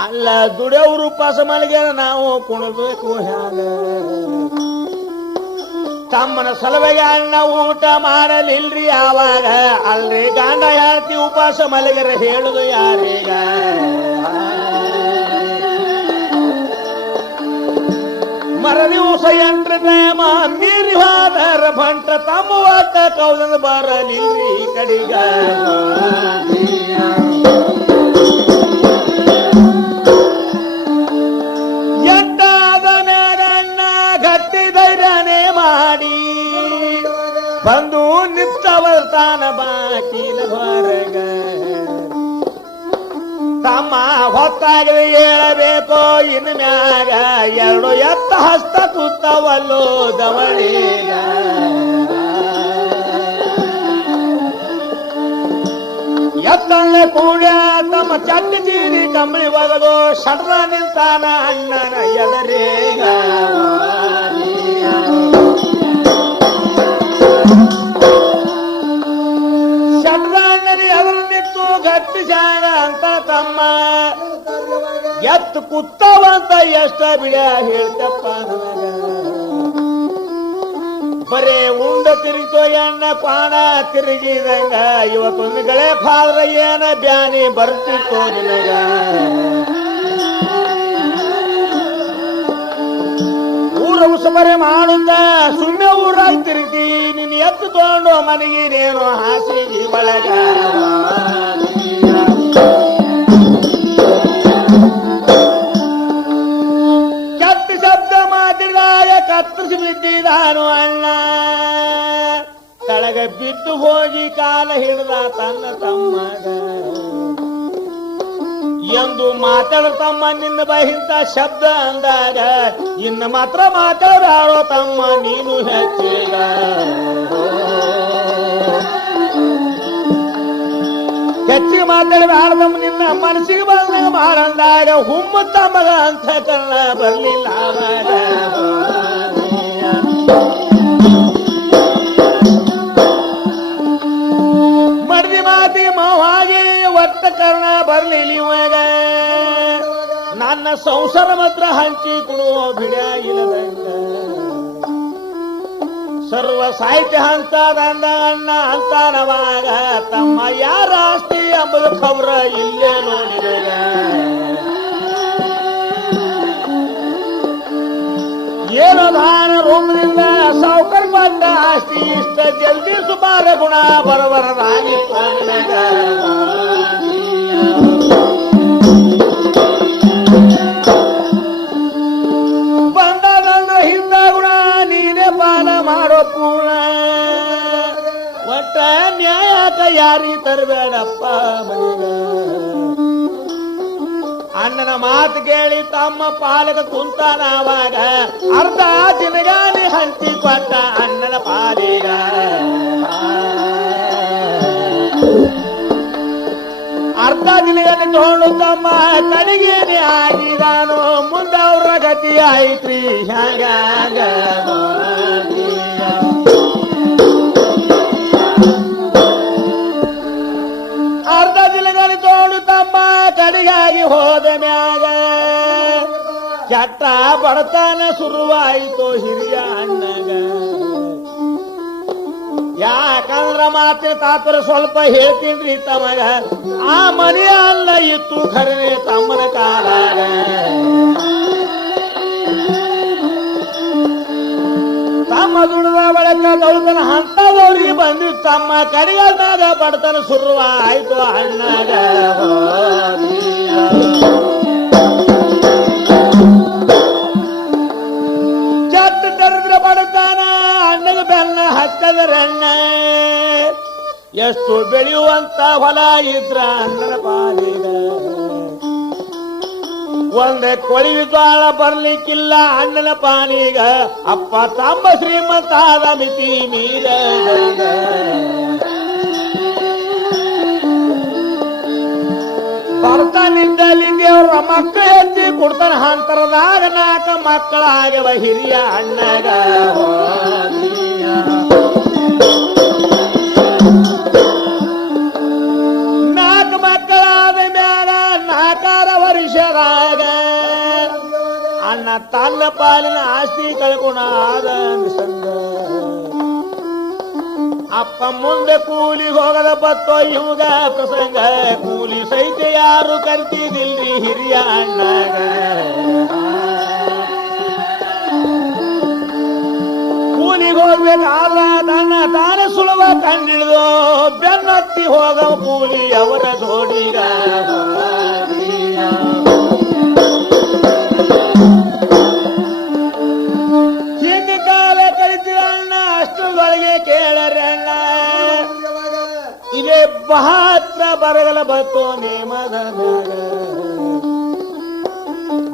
ಅಲ್ಲ ದುಡಿಯವರು ಉಪವಾಸ ಮಲಗ್ಯಾರ ನಾವು ಕುಣಬೇಕು ಹ್ಯಾಗ ತಮ್ಮನ ಸಲುವಾಗಿ ಅಣ್ಣ ಊಟ ಮಾಡಲಿಲ್ರಿ ಯಾವಾಗ ಅಲ್ರಿ ಗಂಡ ಹೇಳ್ತಿ ಉಪವಾಸ ಮಲಗ್ಯಾರ ಹೇಳುದು ಯಾರೀಗ ಮರದಿವಸ ಎಂಟ್ರ ನೇಮ ಮೀರಿ ಹೋದರ ಬಂಟ ತಮ್ಮ ವಾಟ ಕೌದಂದ ಬರಲಿಲ್ರಿ ಕಡಿಗ ಎಂಟಾದ ಮೇಡಣ್ಣ ಗಟ್ಟಿ ಧೈರ್ಯನೇ ಮಾಡಿ ಬಂದು ನಿಂತವರ್ತಾನ ಬಾಕಿಲ ಹೊರಗ ತಮ್ಮ ಹೊತ್ತಾಗದೆ ಹೇಳಬೇಕು ಇನ್ನು ಮ್ಯಾಗ ಎರಡು ಎತ್ತ ಹಸ್ತ ಕೂತವಲ್ಲೋ ದವಳಿಗ ಎತ್ತಲ್ಲೇ ಕೂಡ ತಮ್ಮ ಚಟ್ಟ ಜೀರಿ ಕಂಬಳಿ ಒಗದು ಶಟ್ರ ನಿಂತಾನ ಅಣ್ಣನ ಎದರೇಗ ಶಟ್ರ ಅಣ್ಣನ ಎದುರು ನಿಂತು ಗಟ್ಟಿ ಜಾಗ ಅಂತ ತಮ್ಮ ಎತ್ತು ಕುತ್ತವಂತ ಎಷ್ಟ ಬಿಡ ಹೇಳ್ತಪ್ಪ ಬರೇ ಉಂಡ ತಿರುಗಿತೋ ಎಣ್ಣ ಪಾಣ ತಿರುಗಿದಂಗ ಇವತ್ತೊಂದು ಗಳೆ ಫಾದ್ರ ಏನ ಬ್ಯಾನಿ ಬರ್ತಿತ್ತೋ ನಿನಗ ಊರ ಉಸಬರೆ ಮಾಡುತ್ತ ಸುಮ್ಮನೆ ಊರಾಗ ತಿರುಗಿ ನಿನ್ನ ಎತ್ತು ತಗೊಂಡು ಮನೆಗೇನೇನು ಹಾಸಿಗೆ ಒಳಗ ಕೆಟ್ಟ ಶಬ್ದ ಮಾತಿದಾಗ ಕತ್ತರಿಸಿ ಬಿದ್ದಿದಾನು ಅಣ್ಣ ತಳಗ ಬಿದ್ದು ಹೋಗಿ ಕಾಲ ಹಿಡ್ದ ತನ್ನ ತಮ್ಮಗ ಎಂದು ಮಾತಾಡ್ತಮ್ಮ ನಿನ್ನ ಬಹಿಂತ ಶಬ್ದ ಅಂದಾಗ ಇನ್ನು ಮಾತ್ರ ಮಾತಾಡಾರೋ ತಮ್ಮ ನೀನು ಹೆಚ್ಚಿಗ ಹೆಚ್ಚಿಗೆ ಮಾತಾಡಬಾರ್ದಮ್ಮ ನಿನ್ನ ಮನಸ್ಸಿಗೆ ಬಂದಾಗ ಮಾಡಂದಾಗ ಹುಮ್ಮ ತಮ್ಮಗ ಅಂತ ಕರ್ಣ ಬರ್ಲಿಲ್ಲ ಮರ್ದಿ ಮಾತಿಗೆ ಮಾವಾಗಿ ಒಟ್ಟ ಕರ್ಣ ಬರ್ಲಿಲ್ಲ ಇವಾಗ ನನ್ನ ಸಂಸಾರ ಮಾತ್ರ ಹಂಚಿ ಕೊಡುವ ಬಿಡ ಇಲ್ಲದಂಗ ಸರ್ವ ಸಾಹಿತ್ಯ ಅಂತದಂದ ಅಣ್ಣ ಅಂತಾನವಾಗ ತಮ್ಮ ಯಾರ ಆಸ್ತಿ ಎಂಬುದು ಖಬ್ರ ಇಲ್ಲೇ ನೋಡಿದಾಗ ಏನೋ ದಾನ ರೂಪದಿಂದ ಸಾವುಕರ್ ಬಂದ ಆಸ್ತಿ ಇಷ್ಟ ಜಲ್ದಿ ಸುಮಾರ ಗುಣ ಬರಬರದಾಗಿ ಬಂದ ನನ್ನ ಹಿಂದ ಗುಣ ನೀನೇ ಪಾಲ ಮಾಡೋ ಪೂರ್ಣ ಒಟ್ಟ ನ್ಯಾಯಕ ಯಾರಿ ತರಬೇಡಪ್ಪ ಮನಿಗ ಅಣ್ಣನ ಮಾತು ಕೇಳಿ ತಮ್ಮ ಪಾಲಕ ಕುಂತಾನವಾಗ ಅರ್ಧ ದಿನಗಾನಿ ಹಂಚಿ ಕೊಟ್ಟ ಅಣ್ಣನ ಪಾಲಿಗ ಅರ್ಧ ದಿನಗಾನಿ ತಗೊಂಡು ತಮ್ಮ ಕಡೆಗೇನೆ ಆಗಿದಾನು ಮುಂದೆ ಅವ್ರ ಗತಿ ಆಯ್ತ್ರಿ ಹ್ಯಾಂಗ ಅರ್ಧ ದಿನಗಾನಿ ತಗೊಂಡು ತಮ್ಮ ಕಡೆಗಾಗಿ ಹೋದ ಮ್ಯಾಗ ಕೆಟ್ಟ ಬಡತನ ಶುರುವಾಯಿತು ಹಿರಿಯ ಅಣ್ಣಗ ಯಾಕಂದ್ರ ಮಾತಿನ ತಾತರ ಸ್ವಲ್ಪ ಹೇಳ್ತೀನ್ರಿ ತಮಗ ಆ ಮನೆ ಅಲ್ಲ ಇತ್ತು ಖರೆ ತಮ್ಮನ ಕಾಲ ತಮ್ಮ ದುಡಿದ ಬಳಿಕ ದೌತನ ಹಂತದವ್ರಿಗೆ ಬಂದಿತ್ತು ತಮ್ಮ ಕಡಿಗಾಲ್ದಾಗ ಬಡತನ ಶುರುವಾಯಿತು ಅಣ್ಣಗ ಚಟ್ಟ ದರಿದ್ರ ಬಡತನ ಅಣ್ಣಗ ಬೆನ್ನ ಹತ್ತದರಣ್ಣ ಎಷ್ಟು ಬೆಳೆಯುವಂತ ಹೊಲ ಇದ್ರ ಅಣ್ಣನ ಪಾಲಿಗ ಒಂದೇ ಕೊಳಿವಿ ಜ್ವಾಳ ಬರ್ಲಿಕ್ಕಿಲ್ಲ ಅಣ್ಣನ ಪಾನಿಗ ಅಪ್ಪ ತಮ್ಮ ಶ್ರೀಮಂತ ಆದ ಮಿತಿ ಮೀರ ಬರ್ತಾನಿದ್ದಲ್ಲಿ ದೇವ್ರ ಮಕ್ಕಳು ಹೆಚ್ಚಿ ಕೊಡ್ತಾನ ಅಂತರದಾಗ ನಾಲ್ಕ ಮಕ್ಕಳಾಗವ ಹಿರಿಯ ಅಣ್ಣಗ ನಾಲ್ಕು ಮಕ್ಕಳಾದ ಮ್ಯಾಲ 4 ವರ್ಷದ ಊರಾಗ ಅಣ್ಣ ತನ್ನ ಪಾಲಿನ ಆಸ್ತಿ ಕಳ್ಕೊಣ ಆದ ಸಂಗ ಅಪ್ಪ ಮುಂದೆ ಕೂಲಿ ಹೋಗದ ಬತ್ತೋ ಇವಾಗ ಪ್ರಸಂಗ ಕೂಲಿ ಸಹಿತ ಯಾರು ಕರ್ತಿದಿಲ್ರಿ ಹಿರಿಯ ಅಣ್ಣಗ ಕೂಲಿಗೆ ಹೋಗ್ಬೇಕಾದ ತನ್ನ ತಾನೇ ಸುಲಭ ಕಂಡಿಡ್ದು ಬೆನ್ನತ್ತಿ ಹೋಗ ಕೂಲಿ ಅವರ ಜೋಡಿಗ ಹಿಂಗ ಕಾಲ ಕಳಿತೀರ ಅಣ್ಣ ಅಷ್ಟರೊಳಗೆ ಕೇಳರೆ ಅಣ್ಣ ಇದೇ ಬಹತ್ರ ಬರಗಲ ಬತ್ತೋ ನೇಮದ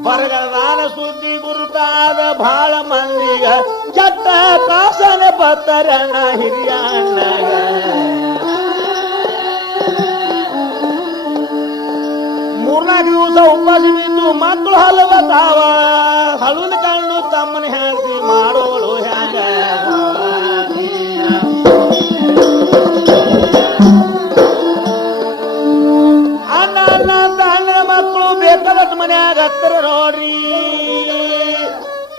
ಬರಗಲಾನ ಸುದ್ದಿ ಗುರುತಾದ ಬಹಳ ಮಂದಿಗ ಚಟ್ಟ ಕಾಸನೆ ಬತ್ತರಣ್ಣ ಹಿರಿಯ ಅಣ್ಣಗ ಮೂರ್ನಾಲ್ಕು ದಿವಸ ಉಪವಾಸ ಬಿದ್ದು ಮಕ್ಕಳು ಹಲವತಾವ ಹಳುನ ಕಣ್ಣು ತಮ್ಮನ ಹೆಂಡತಿ ಮಾಡೋಳು ಹ್ಯಾಂಗ ಅಣ್ಣ ಅಣ್ಣ ಅಂತ ಅಣ್ಣನ ಮಕ್ಕಳು ಬೇಕಾದಷ್ಟು ಮನ್ಯಾಗ ಹತ್ತರ ನೋಡ್ರಿ